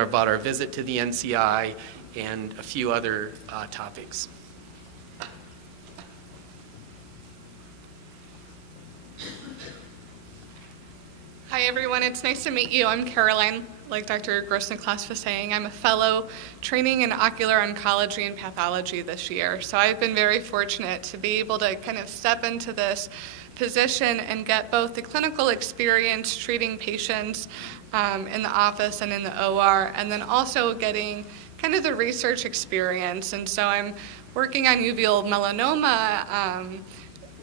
about our visit to the NCI and a few other topics. Hi everyone, it's nice to meet you. I'm Caroline. Like Dr. Grossinklaus was saying, I'm a fellow training in ocular oncology and pathology this year. So I've been very fortunate to be able to kind of step into this position and get both the clinical experience treating patients in the office and in the OR, and then also getting kind of the research experience. And so I'm working on uveal melanoma,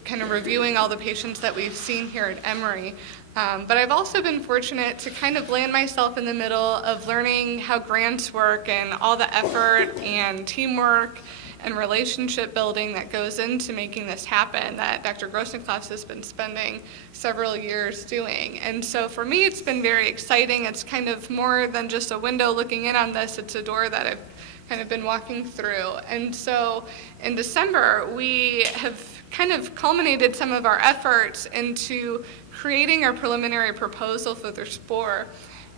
kind of reviewing all the patients that we've seen here at Emory. But I've also been fortunate to kind of land myself in the middle of learning how grants work and all the effort and teamwork and relationship building that goes into making this happen that Dr. Grossinklaus has been spending several years doing. And so for me, it's been very exciting. It's kind of more than just a window looking in on this. It's a door that I've kind of been walking through. And so in December, we have kind of culminated some of our efforts into creating our preliminary proposal for the SPORE.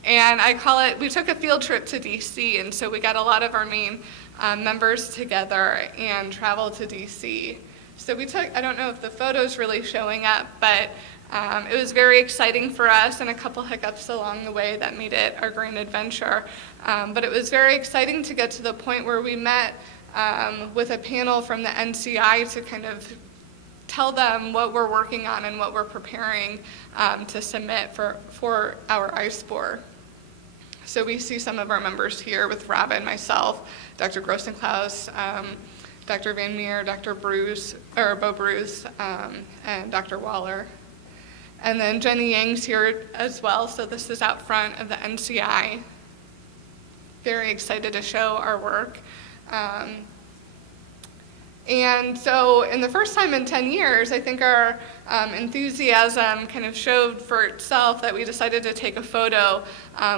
And I call it, we took a field trip to DC, and so we got a lot of our main members together and traveled to DC. So we took, I don't know if the photo's really showing up, but it was very exciting for us and a couple hiccups along the way that made it our grand adventure. But it was very exciting to get to the point where we met with a panel from the NCI to kind of tell them what we're working on and what we're preparing to submit for our EyeSPORE. So we see some of our members here with Robin, myself, Dr. Grossinklaus, Dr. Van Meer, Dr. Bruce, or Bo Bruce, and Dr. Waller. And then Jenny Yang's here as well, so this is out front of the NCI. Very excited to show our work. And so in the first time in 10 years, I think our enthusiasm kind of showed for itself that we decided to take a photo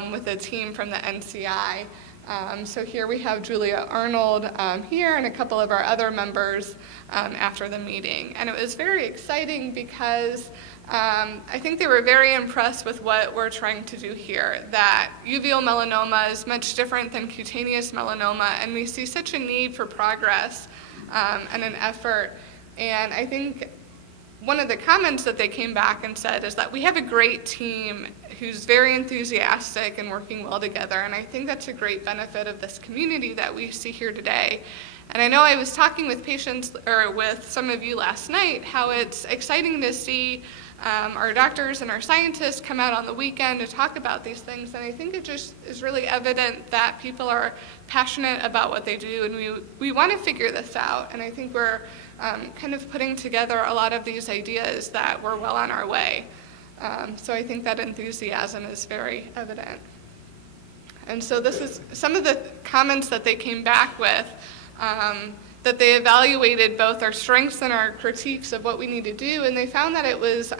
with a team from the NCI. So here we have Julia Arnold here and a couple of our other members after the meeting. And it was very exciting because I think they were very impressed with what we're trying to do here, that uveal melanoma is much different than cutaneous melanoma, and we see such a need for progress and an effort. And I think one of the comments that they came back and said is that we have a great team who's very enthusiastic and working well together, and I think that's a great benefit of this community that we see here today. And I know I was talking with patients, or with some of you last night, how it's exciting to see our doctors and our scientists come out on the weekend to talk about these things, and I think it just is really evident that people are passionate about what they do, and we want to figure this out, and I think we're kind of putting together a lot of these ideas that we're well on our way. So I think that enthusiasm is very evident. And so this is some of the comments that they came back with, that they evaluated both our strengths and our critiques of what we need to do, and they found that it was,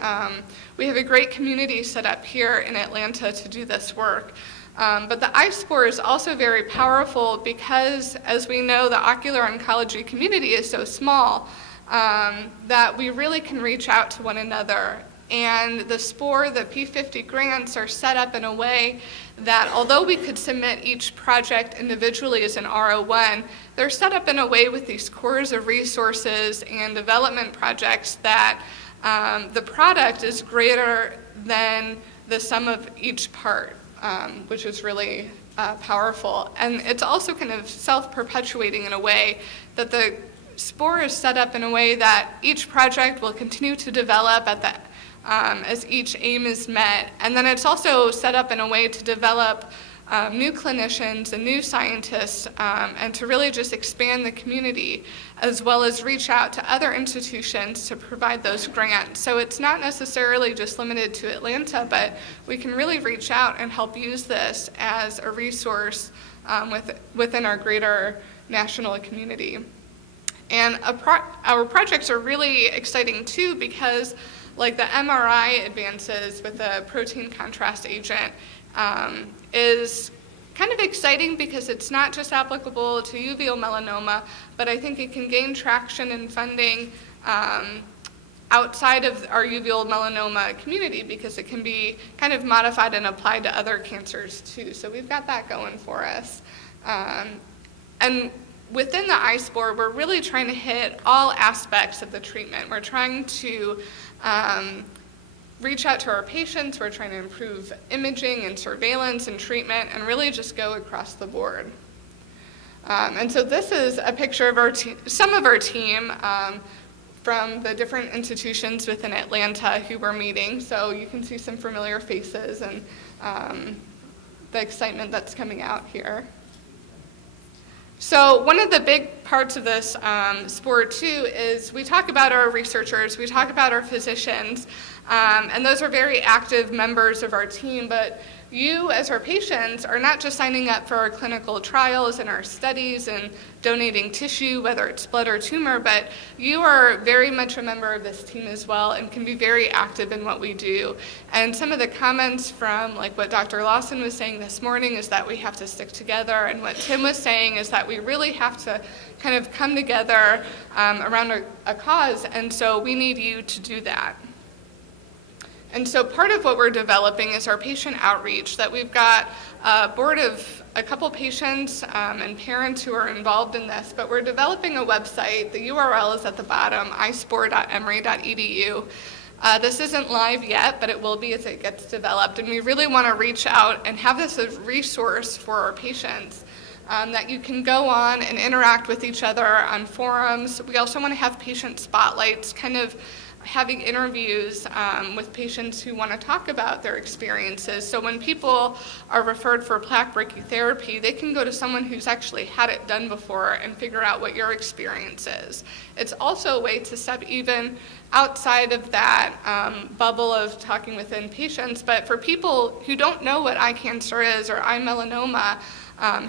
we have a great community set up here in Atlanta to do this work. But the EyeSPORE is also very powerful because, as we know, the ocular oncology community is so small that we really can reach out to one another. And the SPORE, the P50 grants, are set up in a way that although we could submit each project individually as an R01, they're set up in a way with these cores of resources and development projects that the product is greater than the sum of each part, which is really powerful. And it's also kind of self-perpetuating in a way that the SPORE is set up in a way that each project will continue to develop at the as each aim is met. And then it's also set up in a way to develop new clinicians and new scientists and to really just expand the community, as well as reach out to other institutions to provide those grants. So it's not necessarily just limited to Atlanta, but we can really reach out and help use this as a resource within our greater national community. And our projects are really exciting too, because like the MRI advances with the protein contrast agent is kind of exciting because it's not just applicable to uveal melanoma, but I think it can gain traction and funding outside of our uveal melanoma community, because it can be kind of modified and applied to other cancers too. So we've got that going for us. And within the EyeSPORE, we're really trying to hit all aspects of the treatment. We're trying to reach out to our patients. We're trying to improve imaging and surveillance and treatment, and really just go across the board. And so this is a picture of some of our team from the different institutions within Atlanta who we're meeting. So you can see some familiar faces and the excitement that's coming out here. So one of the big parts of this SPORE too is we talk about our researchers, we talk about our physicians, and those are very active members of our team, but you as our patients are not just signing up for our clinical trials and our studies and donating tissue, whether it's blood or tumor, but you are very much a member of this team as well and can be very active in what we do. And some of the comments from like what Dr. Lawson was saying this morning is that we have to stick together, and what Tim was saying is that we really have to kind of come together around a cause, and so we need you to do that. And so part of what we're developing is our patient outreach, that we've got a board of a couple patients and parents who are involved in this, but we're developing a website. The URL is at the bottom, eyespore.emory.edu. This isn't live yet, but it will be as it gets developed, and we really want to reach out and have this as a resource for our patients. That you can go on and interact with each other on forums. We also want to have patient spotlights, kind of having interviews with patients who want to talk about their experiences. So when people are referred for plaque brachytherapy, they can go to someone who's actually had it done before and figure out what your experience is. It's also a way to step even outside of that bubble of talking within patients, but for people who don't know what eye cancer is or eye melanoma,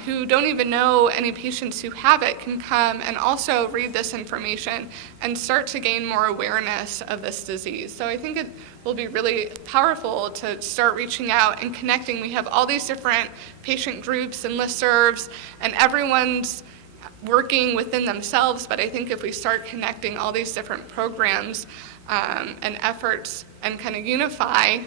who don't even know any patients who have it, can come and also read this information and start to gain more awareness of this disease. So I think it will be really powerful to start reaching out and connecting. We have all these different patient groups and listservs, and everyone's working within themselves, but I think if we start connecting all these different programs and efforts and kind of unify,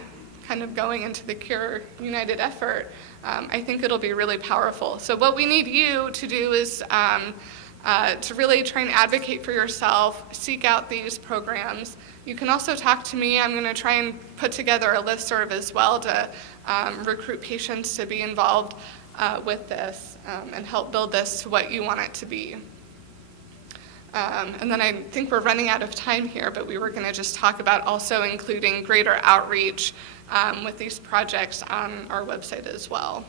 kind of going into the Cure United effort, I think it'll be really powerful. So what we need you to do is to really try and advocate for yourself, seek out these programs. You can also talk to me. I'm going to try and put together a listserv as well to recruit patients to be involved with this and help build this to what you want it to be. And then I think we're running out of time here, but we were going to just talk about also including greater outreach with these projects on our website as well.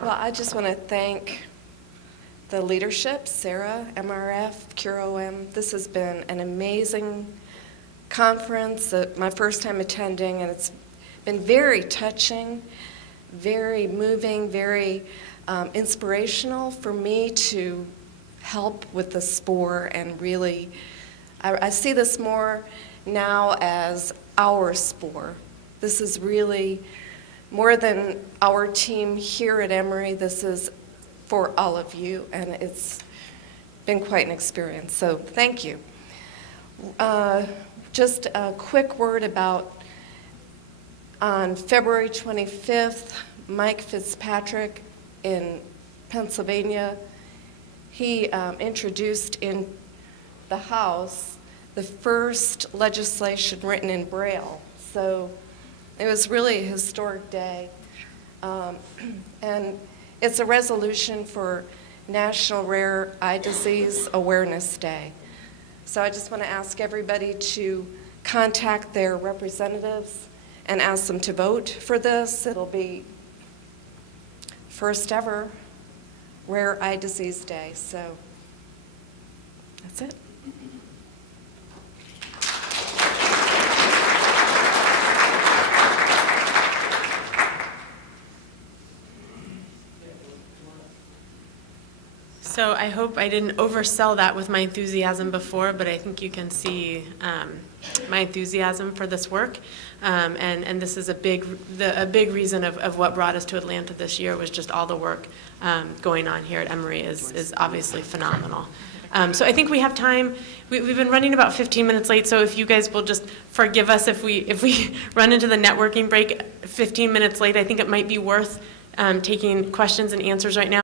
Well, I just want to thank the leadership, Sarah, MRF, CureOM. This has been an amazing conference, my first time attending, and it's been very touching, very moving, very inspirational for me to help with the SPORE, and really, I see this more now as our SPORE. This is really more than our team here at Emory. This is for all of you, and it's been quite an experience, so thank you. Just a quick word about on February 25th, Mike Fitzpatrick in Pennsylvania, he introduced in the House the first legislation written in Braille. So it was really a historic day. And it's a resolution for National Rare Eye Disease Awareness Day. So I just want to ask everybody to contact their representatives and ask them to vote for this. It'll be first ever Rare Eye Disease Day. So that's it. So I hope I didn't oversell that with my enthusiasm before, but I think you can see my enthusiasm for this work. And this is a big reason of what brought us to Atlanta this year was just all the work going on here at Emory is obviously phenomenal. So I think we have time. We've been running about 15 minutes late, so if you guys will just forgive us if we run into the networking break 15 minutes late, I think it might be worth taking questions and answers right now.